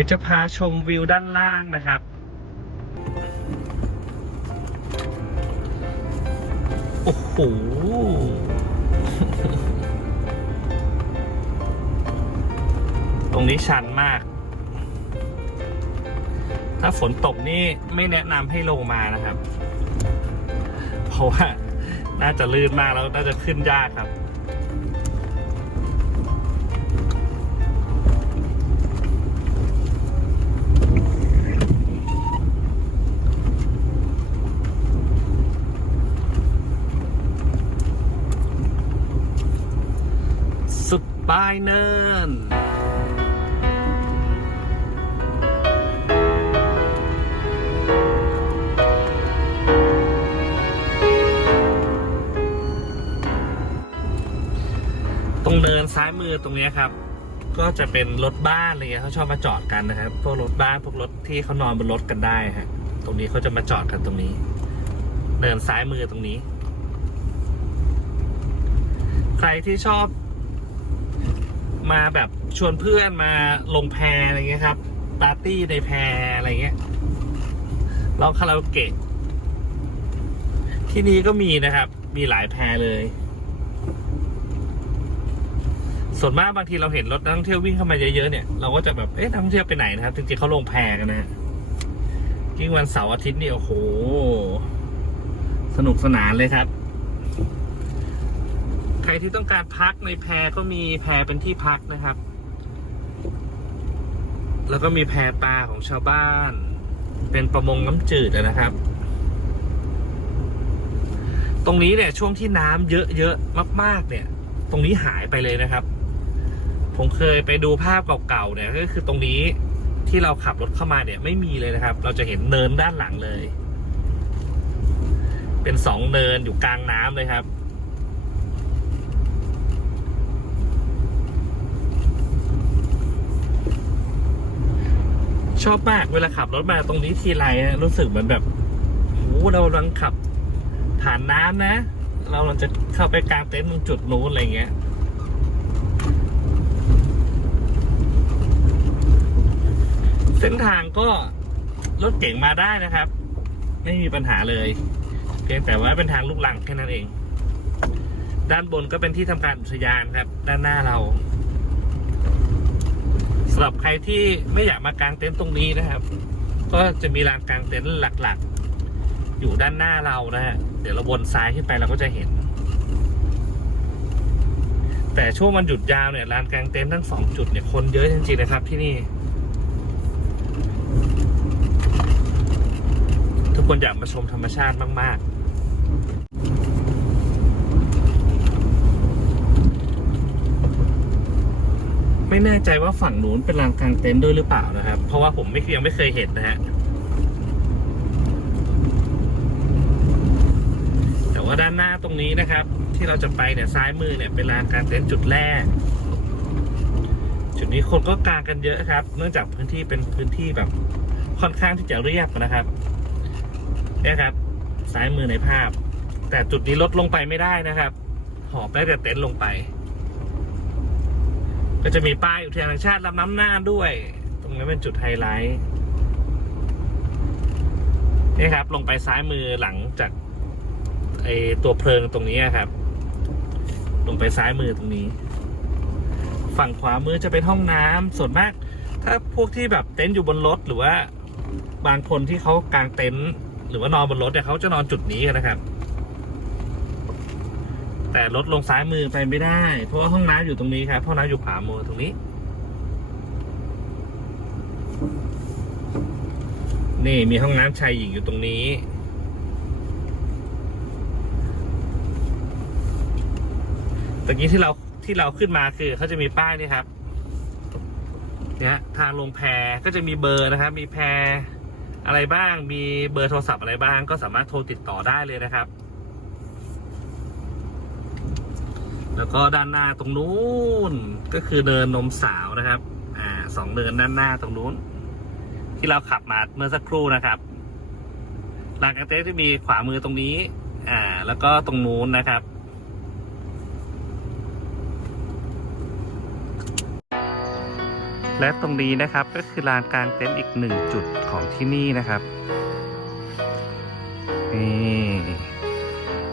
ดี๋ยวจะพาชมวิวด้านล่างนะครับโอ้โหตรงนี้ชันมาก ถ้าฝนตกนี่ไม่แนะนำให้ลงมานะครับ เพราะว่าน่าจะลื่นมากแล้วน่าจะขึ้นยากครับ ปลายเนินตรงเนินซ้ายมือตรงนี้ครับ ก็จะเป็นรถบ้านอะไรเงี้ยเขาชอบมาจอดกันนะครับพวกรถบ้านพวกรถที่เขานอนบนรถกันได้ฮะตรงนี้เขาจะมาจอดกันตรงนี้ เนินซ้ายมือตรงนี้ ใครที่ชอบ มาแบบชวนเพื่อนมาลงแพอะไรเงี้ยครับปาร์ตี้ในแพอะไรเงี้ยร้องคาราโอเกะที่นี่ก็มีนะครับ มีหลายแพเลย ส่วนมากบางทีเราเห็นรถนักท่องเที่ยววิ่งเข้ามาเยอะๆเนี่ยเราก็จะแบบเอ๊ะนักท่องเที่ยวไปไหนนะครับจริงๆเขาลงแพกันนะฮะยิ่งวันเสาร์อาทิตย์เนี่ยโอ้โหสนุกสนานเลยครับ รที่ต้องการพักในแพก็มีแพเป็นที่พักนะครับ แล้วก็มีแพปลาของชาวบ้าน เป็นประมงน้ำจืดนะครับ ตรงนี้เนี่ยช่วงที่น้ำเยอะๆมาก ๆ เนี่ย ตรงนี้หายไปเลยนะครับ ผมเคยไปดูภาพเก่าๆเนี่ยก็คือตรงนี้ที่เราขับรถเข้ามาเนี่ยไม่มีเลยนะครับ เราจะเห็นเนินด้านหลังเลย เป็นสองเนินอยู่กลางน้ำเลยครับ ชอบมากเวลาขับรถมาตรงนี้ทีไรรู้สึกเหมือนแบบโหเรากำลังขับผ่านน้ำนะ เรากำลังจะเข้าไปกลางเต็นท์ตรงจุดนู้นอะไรเงี้ยเส้นทางก็รถเก่งมาได้นะครับ ไม่มีปัญหาเลย เพียงแต่ว่าเป็นทางลูกลังแค่นั้นเอง ด้านบนก็เป็นที่ทำการอุทยานครับ ด้านหน้าเราำหรับใครที่ไม่อยากมากางเต็นท์ตรงนี้นะครับ ก็จะมีลานกางเต็นท์หลักๆ อยู่ด้านหน้าเรานะฮะเดี๋ยวเราวนซ้ายขึ้นไปเราก็จะเห็น แต่ช่วงวันหยุดยาวเนี่ยลานกางเต็นท์ทั้งสองจุดเนี่ยคนเยอะจริงๆนะครับที่นี่ ทุกคนอยากมาชมธรรมชาติมากๆ ไม่แน่ใจว่าฝั่งนู้นเป็นลานกางเต็นท์ด้วยหรือเปล่านะครับ เพราะว่าผมไม่ยังไม่เคยเห็นนะฮะแต่ว่าด้านหน้าตรงนี้นะครับ ที่เราจะไปเนี่ยซ้ายมือเนี่ยเป็นลานกางเต็นท์จุดแรก จุดนี้คนก็กางกันเยอะครับ เนื่องจากพื้นที่เป็นพื้นที่แบบค่อนข้างที่จะเรียบนะครับเนี่ยครับ ซ้ายมือในภาพ แต่จุดนี้ลดลงไปไม่ได้นะครับ หอบได้แต่เต็นท์ลงไป ก็จะมีป้ายอุทยานแห่งชาติลำน้ำหน่าด้วย ตรงนี้เป็นจุดไฮไลท์นี่ครับ ลงไปซ้ายมือหลังจากไอตัวเพลิงตรงนี้ครับ ลงไปซ้ายมือตรงนี้ ฝั่งขวามือจะเป็นห้องน้ำส่วนมาก ถ้าพวกที่แบบเต็นท์อยู่บนรถหรือว่าบางคนที่เขากางเต็นท์หรือว่านอนบนรถเนี่ยเขาจะนอนจุดนี้กันนะครับ แต่รถลงซ้ายมือไปไม่ได้ เพราะว่าห้องน้ำอยู่ตรงนี้ครับห้องน้ำอยู่ขวามือตรงนี้ นี่มีห้องน้ำชายหญิงอยู่ตรงนี้ ตะกี้ที่เราที่เราขึ้นมาคือเขาจะมีป้ายนี่ครับเนี่ยทางลงแพก็จะมีเบอร์นะครับ มีแพอะไรบ้าง มีเบอร์โทรศัพท์อะไรบ้าง ก็สามารถโทรติดต่อได้เลยนะครับ แล้วก็ด้านหน้าตรงนู้นก็คือเนินนมสาวนะครับ อ่าสองเนินด้านหน้าตรงนู้น ที่เราขับมาเมื่อสักครู่นะครับลานกางเต็นท์ที่มีขวามือตรงนี้ อ่า แล้วก็ตรงนู้นนะครับและตรงนี้นะครับก็คือลานกลางเต็นท์อีกหนึ่งจุดของที่นี่นะครับนี่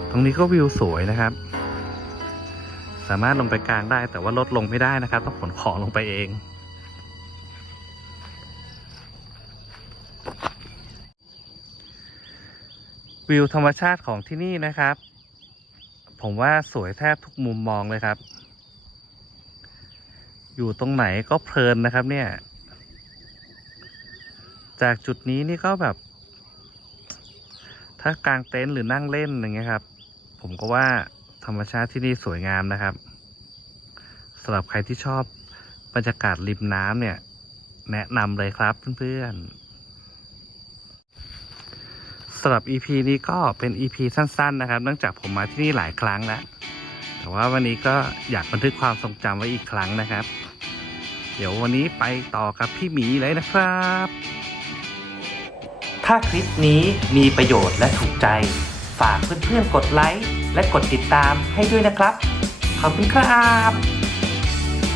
ตรงนี้ก็วิวสวยนะครับ สามารถลงไปกลางได้ แต่ว่ารถลงไม่ได้นะครับ ต้องขนของลงไปเอง วิวธรรมชาติของที่นี่นะครับ ผมว่าสวยแทบทุกมุมมองเลยครับ อยู่ตรงไหนก็เพลินนะครับเนี่ย จากจุดนี้นี่ก็แบบ ถ้ากางเต็นท์หรือนั่งเล่นอย่างเงี้ยครับ ผมก็ว่า ธรรมชาติที่นี่สวยงามนะครับสำหรับใครที่ชอบบรรยากาศริมน้ำเนี่ย แนะนำเลยครับเพื่อนๆสำหรับ EP นี้ก็เป็น EP สั้น ๆ นะครับ เนื่องจากผมมาที่นี่หลายครั้งแล้วแต่ว่าวันนี้ก็อยากบันทึกความทรงจำไว้อีกครั้งนะครับ เดี๋ยววันนี้ไปต่อกับพี่หมีเลยนะครับ ถ้าคลิปนี้มีประโยชน์และถูกใจ ฝากเพื่อนๆกดไลค์ และกดติดตามให้ด้วยนะครับ ขอบคุณครับ